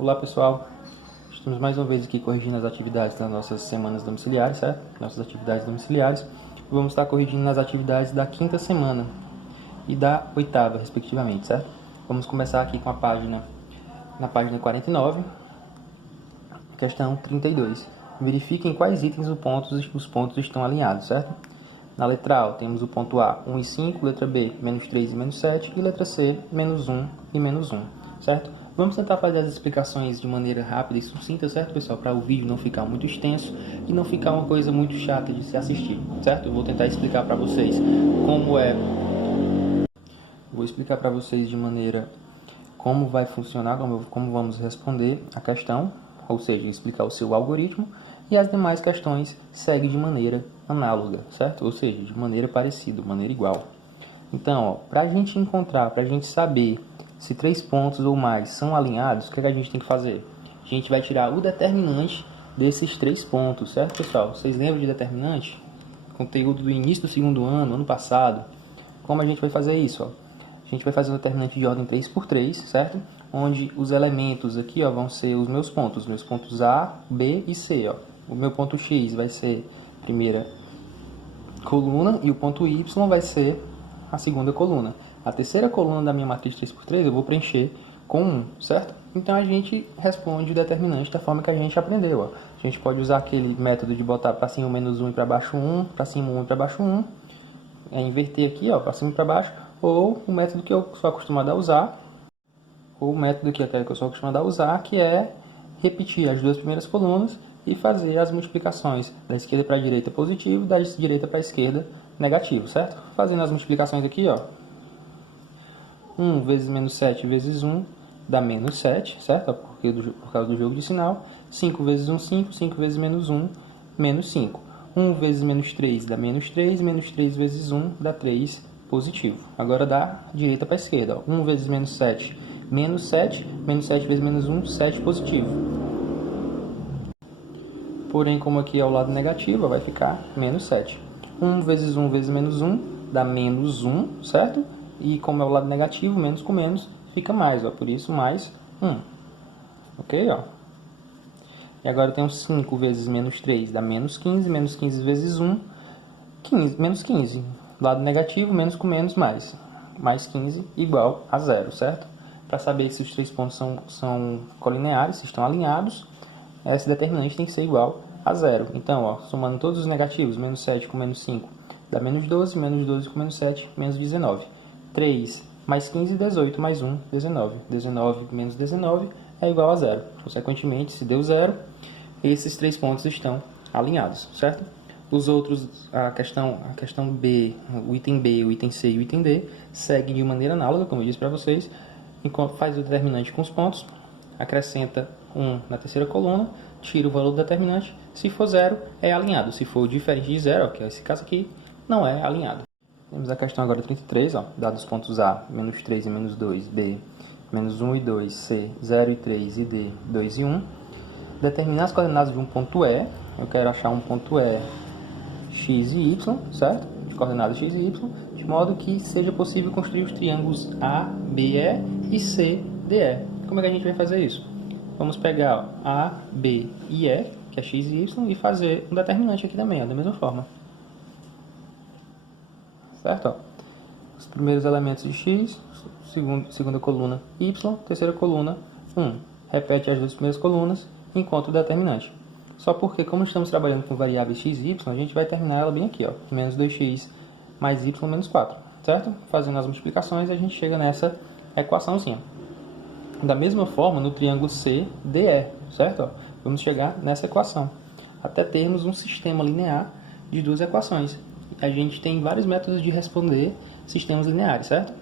Olá pessoal, estamos mais uma vez aqui corrigindo as atividades das nossas semanas domiciliares, certo? Nossas atividades domiciliares. Vamos estar corrigindo nas atividades da quinta semana e da oitava, respectivamente, certo? Vamos começar aqui com a página, na página 49, questão 32. Verifiquem quais itens os pontos estão alinhados, certo? Na letra A temos o ponto A, 1 e 5, letra B, menos 3 e menos 7, e letra C, menos 1 e menos 1, certo? Vamos tentar fazer as explicações de maneira rápida e sucinta, certo, pessoal? Para o vídeo não ficar muito extenso e não ficar uma coisa muito chata de se assistir, certo? Eu vou tentar explicar para vocês como é... Vou explicar para vocês de maneira como vai funcionar, como vamos responder a questão, ou seja, explicar o seu algoritmo, e as demais questões seguem de maneira análoga, certo? Ou seja, de maneira parecida, de maneira igual. Então, para a gente encontrar, para a gente saber se 3 pontos ou mais são alinhados, o que a gente tem que fazer? A gente vai tirar o determinante desses 3 pontos, certo, pessoal? Vocês lembram de determinante? Conteúdo do início do segundo ano, ano passado. Como a gente vai fazer isso? Ó? A gente vai fazer o determinante de ordem 3 por 3, certo? Onde os elementos aqui vão ser os meus pontos A, B e C. Ó. O meu ponto X vai ser a primeira coluna e o ponto Y vai ser a segunda coluna. A terceira coluna da minha matriz 3x3 eu vou preencher com 1, certo? Então a gente responde o determinante da forma que a gente aprendeu. Ó. A gente pode usar aquele método de botar para cima menos 1 e para baixo 1, para cima 1 e para baixo 1, inverter aqui, para cima e para baixo, ou o método que eu sou acostumado a usar, que é repetir as duas primeiras colunas e fazer as multiplicações da esquerda para a direita positivo, da direita para a esquerda negativo, certo? Fazendo as multiplicações aqui, 1 vezes menos 7 vezes 1 dá menos 7, certo? Por causa do jogo de sinal. 5 vezes 1, 5. 5 vezes menos 1, menos 5. 1 vezes menos 3 dá menos 3. Menos 3 vezes 1 dá 3 positivo. Agora dá direita para a esquerda. 1 vezes menos 7, menos 7. Menos 7 vezes menos 1, 7 positivo. Porém, como aqui é o lado negativo, vai ficar menos 7. 1 vezes 1 vezes menos 1 dá menos 1, certo? E como é o lado negativo, menos com menos, fica mais, por isso mais 1. Ok? E agora tem 5 vezes menos 3 dá menos 15, menos 15 vezes 1, 15, menos 15. Lado negativo, menos com menos, mais. Mais 15 igual a 0, certo? Para saber se os 3 pontos são colineares, se estão alinhados, esse determinante tem que ser igual a 0. Então, somando todos os negativos, menos 7 com menos 5 dá menos 12, menos 12 com menos 7, menos 19. 3 mais 15, 18, mais 1, 19. 19 menos 19 é igual a 0. Consequentemente, se deu 0, esses 3 pontos estão alinhados, certo? Os outros, a questão B, o item B, o item C e o item D, seguem de maneira análoga, como eu disse para vocês. Enquanto faz o determinante com os pontos, acrescenta 1 na terceira coluna, tira o valor do determinante. Se for 0, é alinhado. Se for diferente de 0, que é esse caso aqui, não é alinhado. Temos a questão agora 33, dados os pontos A, menos 3 e menos 2, B, menos 1 e 2, C, 0 e 3 e D, 2 e 1. Determinar as coordenadas de um ponto E. Eu quero achar um ponto E, X e Y, certo? De coordenadas X e Y, de modo que seja possível construir os triângulos ABE e CDE. Como é que a gente vai fazer isso? Vamos pegar A, B e E, que é X e Y, e fazer um determinante aqui também, da mesma forma. Certo? Os primeiros elementos de X, segunda coluna Y, terceira coluna 1. Repete as duas primeiras colunas e encontra o determinante. Só porque, como estamos trabalhando com variáveis X e Y, a gente vai terminar ela bem aqui, menos 2x mais y menos 4, certo? Fazendo as multiplicações, a gente chega nessa equaçãozinha. Da mesma forma, no triângulo CDE, certo? Vamos chegar nessa equação, até termos um sistema linear de duas equações. A gente tem vários métodos de responder sistemas lineares, certo?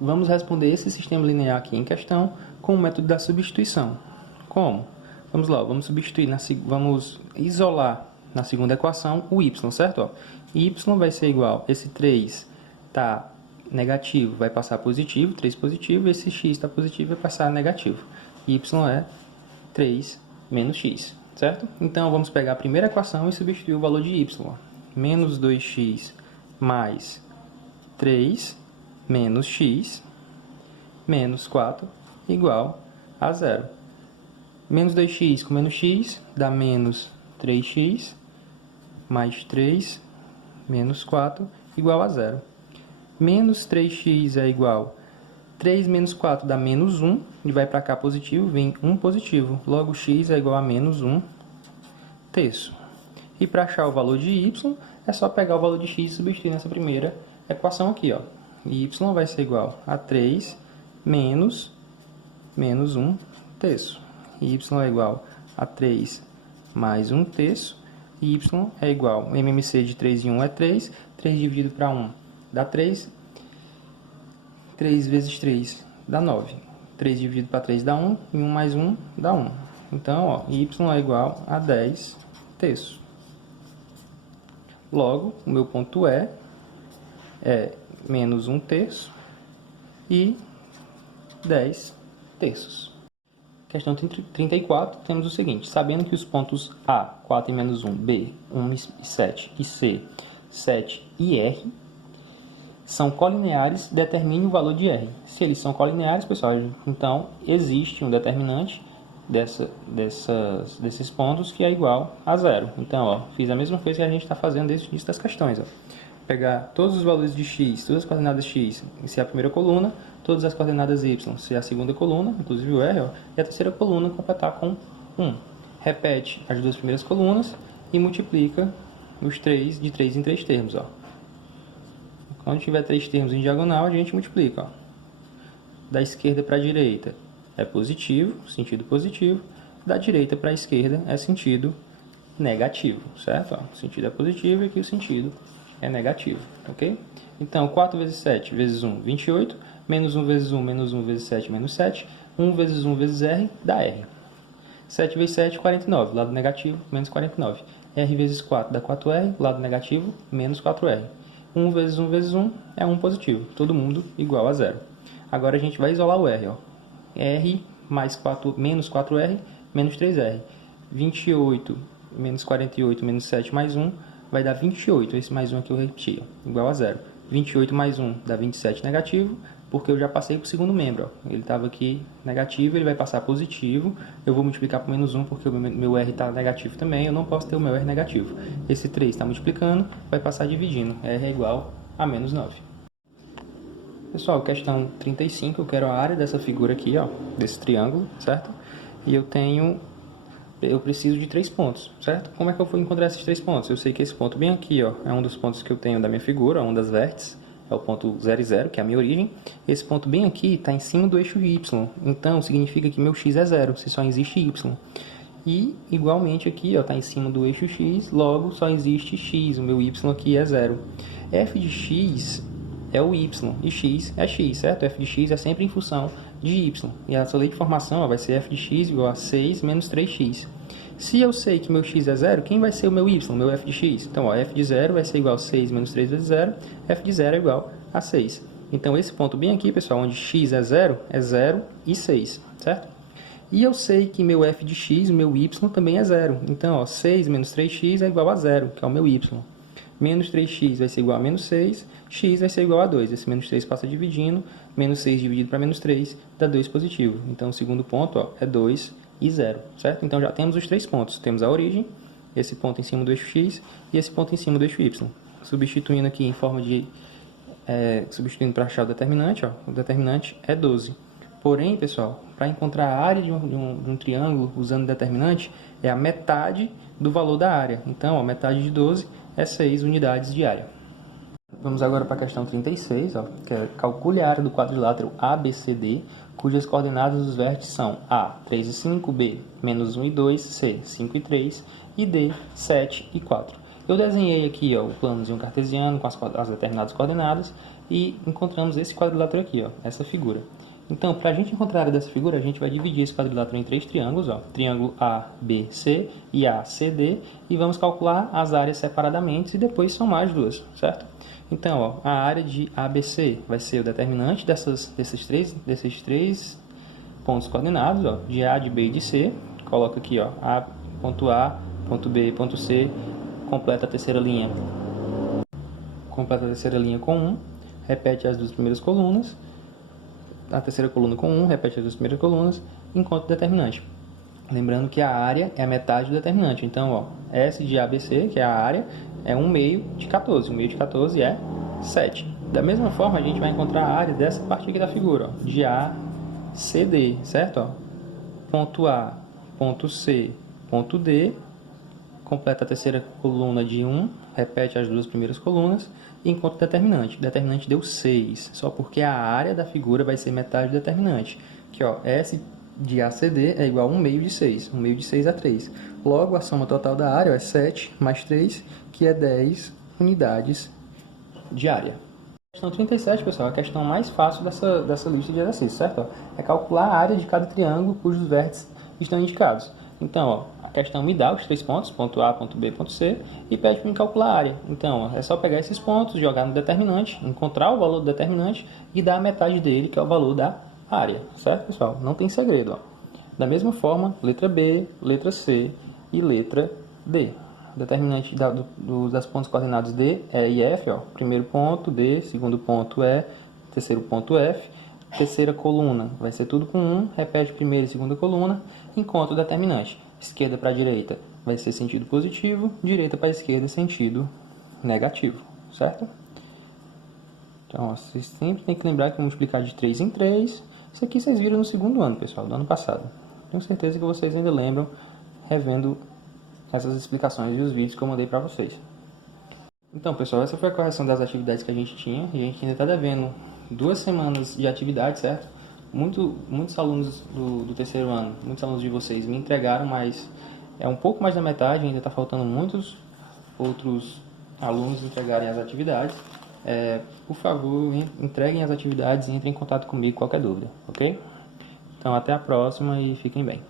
Vamos responder esse sistema linear aqui em questão com o método da substituição. Como? Vamos lá, vamos isolar na segunda equação o y, certo? Y vai ser igual, esse 3 está negativo, vai passar positivo, 3 positivo, esse x está positivo, vai passar negativo. Y é 3 menos x, certo? Então, vamos pegar a primeira equação e substituir o valor de y. Menos 2x mais 3 menos x menos 4 igual a 0. Menos 2x com menos x dá menos 3x, mais 3, menos 4, igual a 0. Menos 3x é igual a 3 menos 4 dá menos 1, e vai para cá positivo, vem 1 positivo. Logo, x é igual a menos 1 terço. E para achar o valor de y, é só pegar o valor de x e substituir nessa primeira equação aqui, ó. Y vai ser igual a 3 menos 1 terço. Y é igual a 3 mais 1 terço. Y é igual, MMC de 3 e 1 é 3. 3 dividido para 1 dá 3. 3 vezes 3 dá 9. 3 dividido para 3 dá 1. E 1 mais 1 dá 1. Então, ó, y é igual a 10 terços. Logo, o meu ponto é menos 1 terço e 10 terços. Questão 34, temos o seguinte. Sabendo que os pontos A, 4 e menos 1, B, 1 e 7, e C, 7 e R são colineares, determine o valor de R. Se eles são colineares, pessoal, então existe um determinante desses pontos que é igual a 0. Então, ó, fiz a mesma coisa que a gente está fazendo desde o início das questões. Ó. Pegar todos os valores de x, todas as coordenadas x, ser a primeira coluna, todas as coordenadas y, ser a segunda coluna, inclusive o R, ó, e a terceira coluna completar com 1. Repete as duas primeiras colunas e multiplica os 3 de 3 em 3 termos. Ó. Quando tiver 3 termos em diagonal, a gente multiplica. Ó. Da esquerda para a direita é positivo, sentido positivo. Da direita para a esquerda é sentido negativo, certo? Ó, o sentido é positivo e aqui o sentido é negativo, ok? Então, 4 vezes 7 vezes 1, 28. Menos 1 vezes 1, menos 1 vezes 7, menos 7. 1 vezes 1 vezes R dá R. 7 vezes 7, 49. Lado negativo, menos 49. R vezes 4 dá 4R. Lado negativo, menos 4R. 1 vezes 1 vezes 1 é 1 positivo. Todo mundo igual a 0. Agora a gente vai isolar o R. Ó. R mais 4, menos 4R, menos 3R. 28 menos 48 menos 7 mais 1 vai dar 28. Esse mais 1 aqui eu repeti, ó, igual a 0. 28 mais 1 dá 27 negativo, porque eu já passei para o segundo membro. Ó. Ele estava aqui negativo, ele vai passar positivo. Eu vou multiplicar por menos 1, porque o meu R está negativo também. Eu não posso ter o meu R negativo. Esse 3 está multiplicando, vai passar dividindo. R é igual a menos 9. Pessoal, questão 35, eu quero a área dessa figura aqui, ó, desse triângulo, certo? E eu preciso de 3 pontos, certo? Como é que eu vou encontrar esses 3 pontos? Eu sei que esse ponto bem aqui, ó, é um dos pontos que eu tenho da minha figura, um das vértices, é o ponto 0 e 0, que é a minha origem. Esse ponto bem aqui está em cima do eixo Y, então significa que meu x é 0, se só existe y. E, igualmente aqui, ó, está em cima do eixo x, logo só existe x, o meu y aqui é 0. F de x é o y e x é x, certo? F de x é sempre em função de y. E a sua lei de formação ó, vai ser f de x igual a 6 menos 3x. Se eu sei que meu x é 0, quem vai ser o meu y, meu f de x? Então, ó, f de 0 vai ser igual a 6 menos 3 vezes 0, f de 0 é igual a 6. Então, esse ponto bem aqui, pessoal, onde x é 0 e 6, certo? E eu sei que meu f de x, meu y, também é 0. Então, ó, 6 menos 3x é igual a 0, que é o meu y. Menos 3x vai ser igual a menos 6, x vai ser igual a 2. Esse menos 3 passa dividindo, menos 6 dividido para menos 3 dá 2 positivo. Então, o segundo ponto ó, é 2 e 0, certo? Então, já temos os 3 pontos. Temos a origem, esse ponto em cima do eixo x e esse ponto em cima do eixo y. Substituindo aqui em forma de... substituindo para achar o determinante, ó, o determinante é 12. Porém, pessoal, para encontrar a área de um triângulo usando determinante, é a metade do valor da área. Então, ó, metade de 12 é 6 unidades de área. Vamos agora para a questão 36, ó, que é calcule a área do quadrilátero ABCD, cujas coordenadas dos vértices são A, 3 e 5, B, menos 1 e 2, C, 5 e 3, e D, 7 e 4. Eu desenhei aqui ó, o planozinho cartesiano com as determinadas coordenadas e encontramos esse quadrilátero aqui, ó, essa figura. Então, para a gente encontrar a área dessa figura, a gente vai dividir esse quadrilátero em 3 triângulos, ó, triângulo ABC e ACD, e vamos calcular as áreas separadamente e depois somar as duas, certo? Então, ó, a área de ABC vai ser o determinante desses três pontos coordenados, ó, de A, de B e de C. Coloca aqui, ó, ponto B, ponto C, completa a terceira linha com 1, repete as duas primeiras colunas, a terceira coluna com 1, repete as duas primeiras colunas, encontra o determinante. Lembrando que a área é a metade do determinante. Então, ó, S de ABC, que é a área, é 1 meio de 14. 1 meio de 14 é 7. Da mesma forma, a gente vai encontrar a área dessa parte aqui da figura, ó, de ACD, certo? Ó, ponto A, ponto C, ponto D, completa a terceira coluna de 1, repete as duas primeiras colunas e encontra o determinante. O determinante deu 6, só porque a área da figura vai ser metade do determinante. Aqui, ó, S de ACD é igual a 1 meio de 6. 1 meio de 6 é 3. Logo, a soma total da área é 7 mais 3, que é 10 unidades de área. Questão 37, pessoal, é a questão mais fácil dessa lista de exercícios, certo? É calcular a área de cada triângulo cujos vértices estão indicados. Então, ó, a questão me dá os 3 pontos, ponto A, ponto B, ponto C, e pede para me calcular a área. Então, ó, é só pegar esses pontos, jogar no determinante, encontrar o valor do determinante e dar a metade dele, que é o valor da área, certo, pessoal? Não tem segredo, ó. Da mesma forma, letra B, letra C e letra D. O determinante das pontos coordenados D, E e F, ó. Primeiro ponto D, segundo ponto E, terceiro ponto F. Terceira coluna vai ser tudo com 1, repete primeira e segunda coluna, encontra o determinante. Esquerda para direita vai ser sentido positivo, direita para esquerda sentido negativo, certo? Então, ó, vocês sempre tem que lembrar que multiplicar de 3 em 3. Isso aqui vocês viram no segundo ano, pessoal, do ano passado. Tenho certeza que vocês ainda lembram, revendo essas explicações e os vídeos que eu mandei para vocês. Então, pessoal, essa foi a correção das atividades que a gente tinha. A gente ainda está devendo 2 semanas de atividade, certo? Muitos alunos do terceiro ano, muitos alunos de vocês me entregaram, mas é um pouco mais da metade, ainda está faltando muitos outros alunos entregarem as atividades. Por favor, entreguem as atividades e entrem em contato comigo qualquer dúvida, ok? Então, até a próxima e fiquem bem.